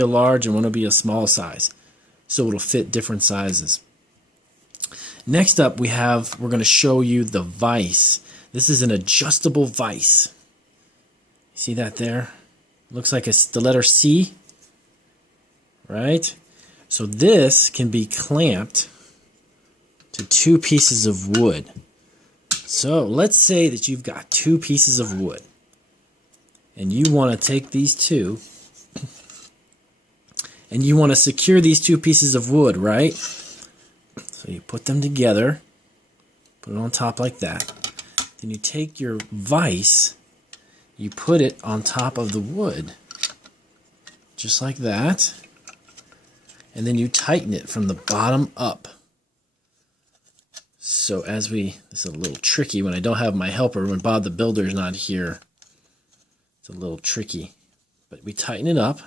a large and one will be a small size. So it'll fit different sizes. Next up we're going to show you the vise. This is an adjustable vise. See that there? Looks like it's the letter C, right? So this can be clamped to 2 pieces of wood. So let's say that you've got 2 pieces of wood and you want to take these two and you want to secure these 2 pieces of wood, right? So you put them together, put it on top like that. Then you take your vise, you put it on top of the wood, just like that, and then you tighten it from the bottom up. So this is a little tricky when I don't have my helper, when Bob the Builder is not here. It's a little tricky, but we tighten it up.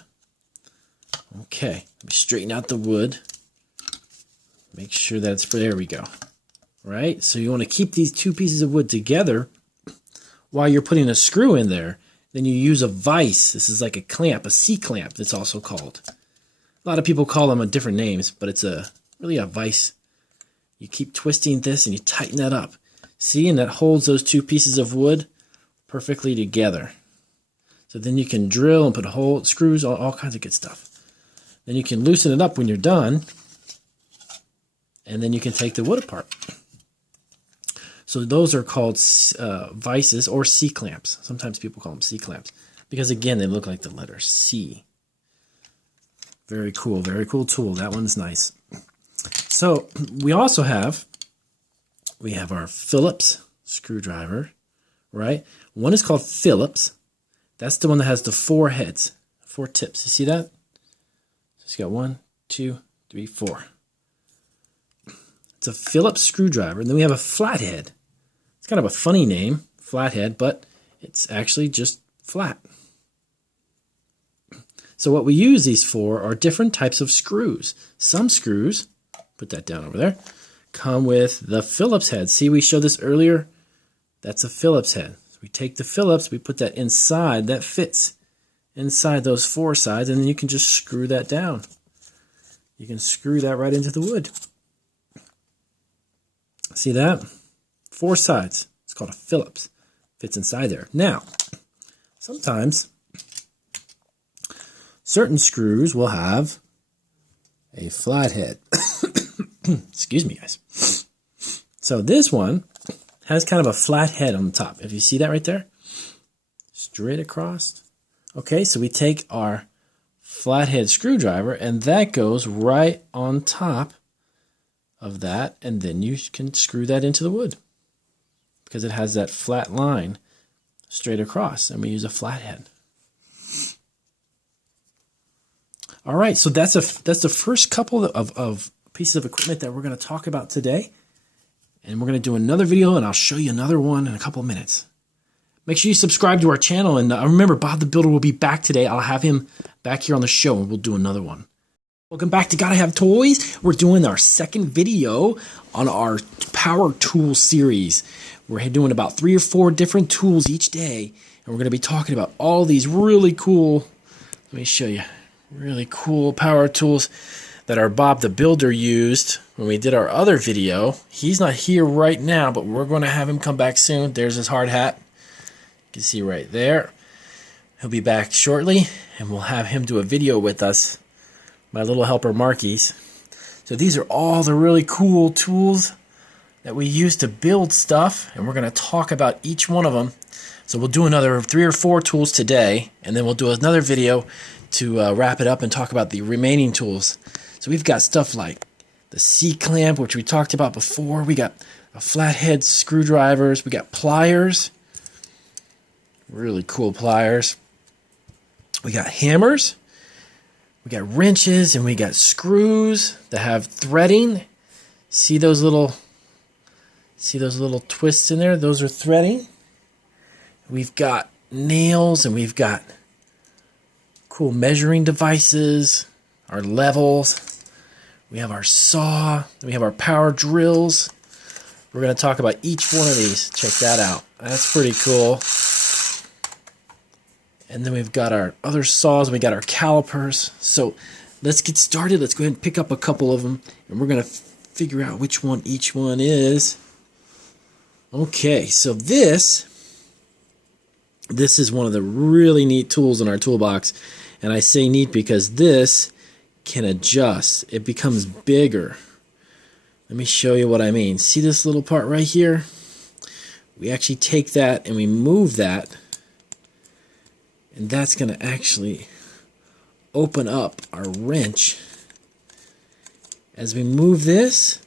Okay, let me straighten out the wood. Make sure that it's, there we go. Right, so you want to keep these 2 pieces of wood together while you're putting a screw in there. Then you use a vise. This is like a clamp, a C-clamp it's also called. A lot of people call them different names, but it's really a vise. You keep twisting this and you tighten that up. See, and that holds those 2 pieces of wood perfectly together. So then you can drill and put holes, screws, all kinds of good stuff. Then you can loosen it up when you're done, and then you can take the wood apart. So those are called vices or C-clamps. Sometimes people call them C-clamps because, again, they look like the letter C. Very cool tool. That one's nice. So we also have our Phillips screwdriver, right? One is called Phillips. That's the one that has the 4 heads, 4 tips. You see that? So it's got 1, 2, 3, 4. It's a Phillips screwdriver. And then we have a flathead. It's kind of a funny name, flathead, but it's actually just flat. So what we use these for are different types of screws. Some screws, put that down over there, come with the Phillips head. See, we showed this earlier? That's a Phillips head. So we take the Phillips, we put that inside, that fits inside those 4 sides, and then you can just screw that down. You can screw that right into the wood. See that? 4 sides. It's called a Phillips. Fits inside there. Now, sometimes certain screws will have a flathead. Excuse me, guys. So this one has kind of a flat head on the top. If you see that right there? Straight across. Okay, so we take our flathead screwdriver and that goes right on top of that, and then you can screw that into the wood because it has that flat line straight across, and we use a flathead. All right, so that's the first couple of pieces of equipment that we're going to talk about today, and we're going to do another video, and I'll show you another one in a couple of minutes. Make sure you subscribe to our channel, and remember, Bob the Builder will be back today. I'll have him back here on the show, and we'll do another one. Welcome back to Gotta Have Toys. We're doing our second video on our Power Tool series. We're doing about 3 or 4 different tools each day, and we're going to be talking about all these really cool, let me show you, really cool power tools that our Bob the Builder used when we did our other video. He's not here right now, but we're going to have him come back soon. There's his hard hat. You can see right there. He'll be back shortly, and we'll have him do a video with us. My little helper Marquise. So these are all the really cool tools that we use to build stuff, and we're going to talk about each one of them. So we'll do another 3 or 4 tools today, and then we'll do another video to wrap it up and talk about the remaining tools. So we've got stuff like the C-clamp, which we talked about before. We got a flathead screwdrivers. We got pliers, really cool pliers. We got hammers. We got wrenches, and we got screws that have threading. See those little twists in there? Those are threading. We've got nails, and we've got cool measuring devices, our levels. We have our saw. We have our power drills. We're going to talk about each one of these. Check that out. That's pretty cool. And then we've got our other saws, we got our calipers. So let's get started. Let's go ahead and pick up a couple of them, and we're going to figure out which one each one is. Okay, so this is one of the really neat tools in our toolbox. And I say neat because this can adjust. It becomes bigger. Let me show you what I mean. See this little part right here? We actually take that and we move that, and that's going to actually open up our wrench. As we move this,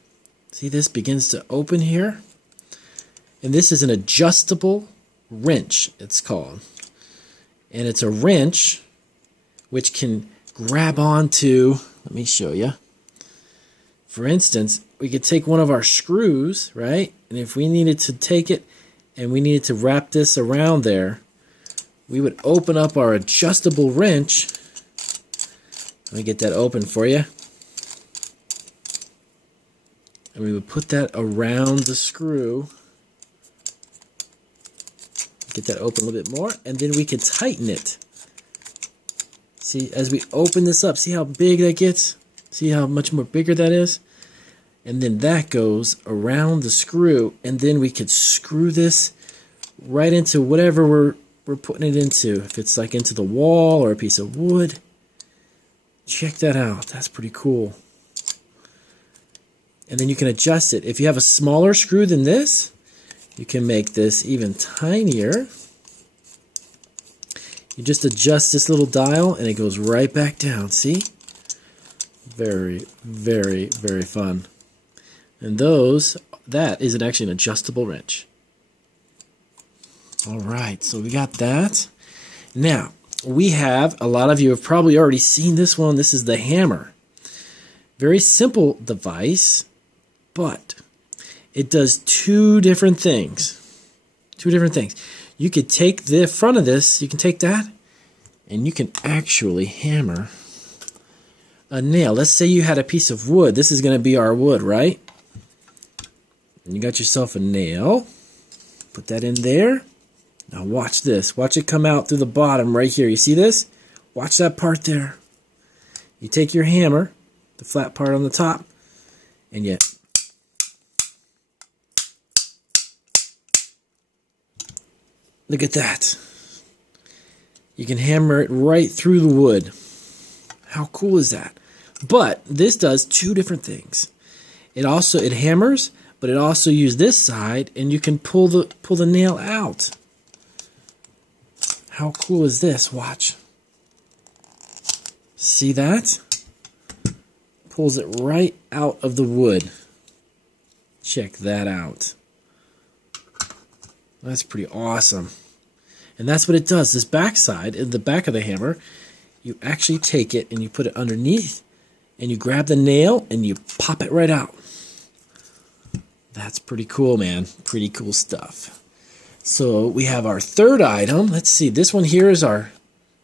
see this begins to open here? And this is an adjustable wrench, it's called. And it's a wrench which can grab onto, let me show you. For instance, we could take one of our screws, right? And if we needed to take it and we needed to wrap this around there, we would open up our adjustable wrench. Let me get that open for you. And we would put that around the screw. Get that open a little bit more, and then we can tighten it. See, as we open this up, see how big that gets? See how much more bigger that is? And then that goes around the screw, and then we could screw this right into whatever we're putting it into. If it's like into the wall or a piece of wood. Check that out. That's pretty cool. And then you can adjust it. If you have a smaller screw than this, you can make this even tinier. You just adjust this little dial and it goes right back down. See? Very, very, very fun. And that is actually an adjustable wrench. All right, so we got that. Now, we have, a lot of you have probably already seen this one. This is the hammer. Very simple device, but it does two different things. You could take the front of this, you can take that, and you can actually hammer a nail. Let's say you had a piece of wood. This is going to be our wood, right? And you got yourself a nail. Put that in there. Now watch this. Watch it come out through the bottom right here. You see this? Watch that part there. You take your hammer, the flat part on the top, and you look at that. You can hammer it right through the wood. How cool is that? But this does two different things. It hammers, but it also uses this side, and you can pull the nail out. How cool is this? Watch. See that? Pulls it right out of the wood. Check that out. That's pretty awesome. And that's what it does. This backside, in the back of the hammer, you actually take it and you put it underneath, and you grab the nail and you pop it right out. That's pretty cool, man. Pretty cool stuff. So we have our third item. Let's see. This one here is our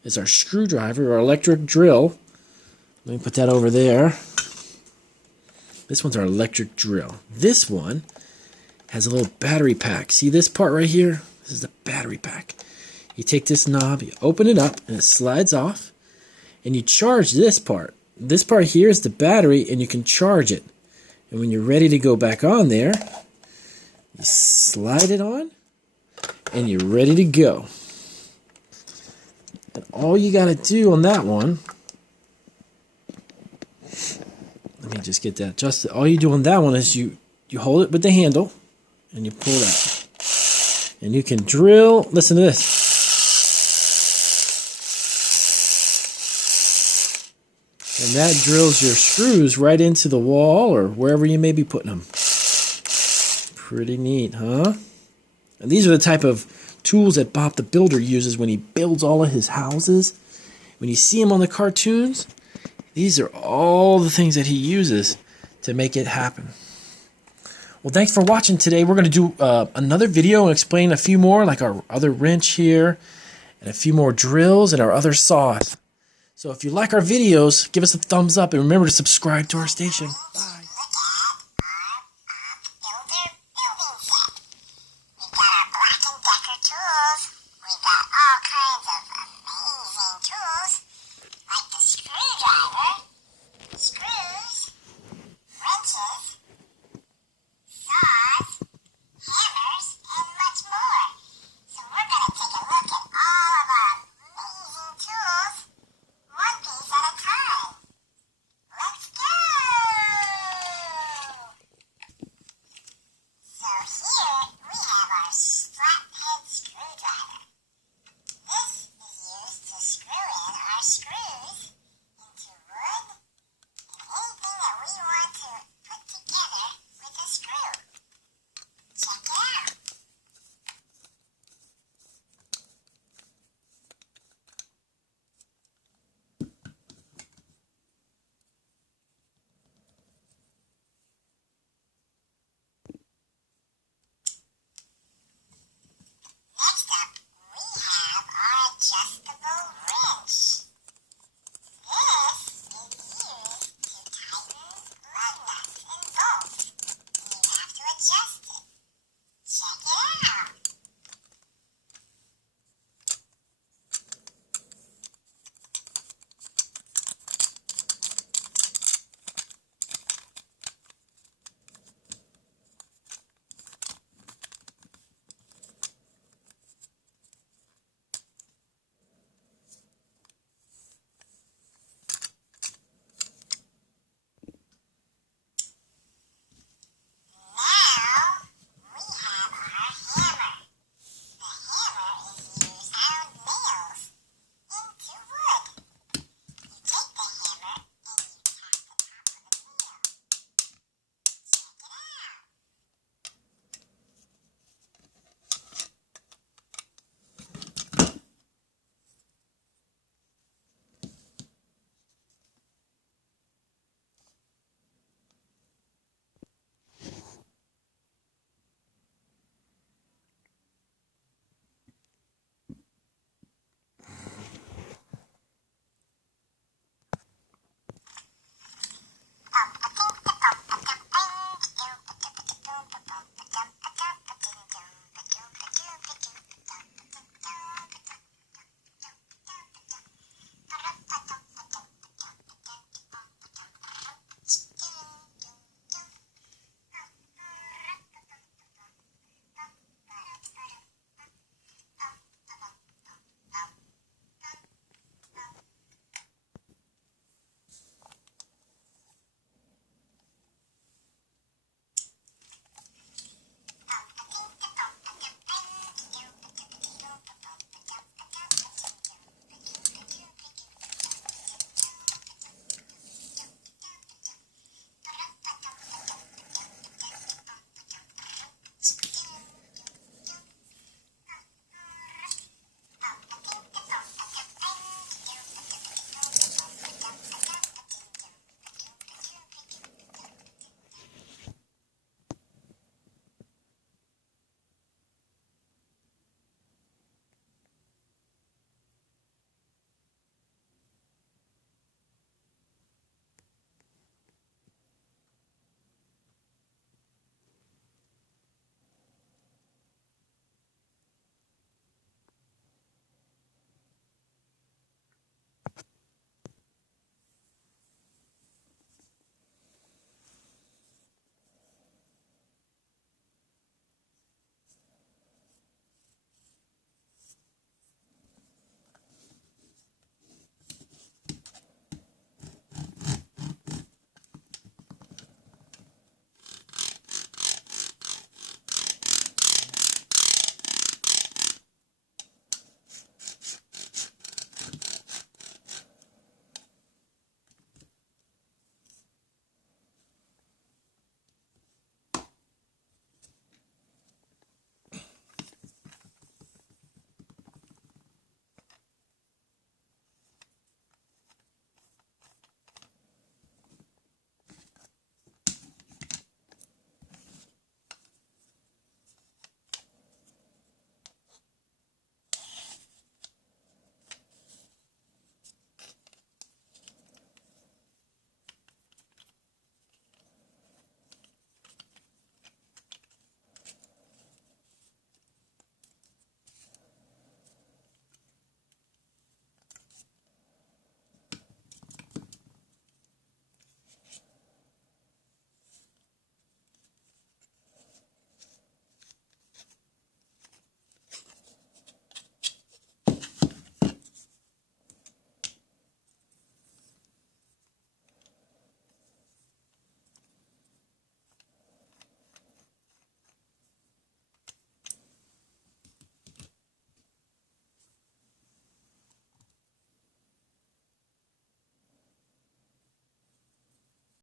screwdriver, our electric drill. Let me put that over there. This one's our electric drill. This one has a little battery pack. See this part right here? This is the battery pack. You take this knob, you open it up, and it slides off, and you charge this part. This part here is the battery, and you can charge it. And when you're ready to go back on there, you slide it on, and you're ready to go. And all you got to do on that one, let me just get that adjusted. All you do on that one is you hold it with the handle, and you pull that. And you can drill, listen to this. And that drills your screws right into the wall or wherever you may be putting them. Pretty neat, huh? And these are the type of tools that Bob the Builder uses when he builds all of his houses. When you see him on the cartoons, these are all the things that he uses to make it happen. Well, thanks for watching today. We're going to do another video and explain a few more, like our other wrench here, and a few more drills and our other saws. So if you like our videos, give us a thumbs up and remember to subscribe to our station. Bye.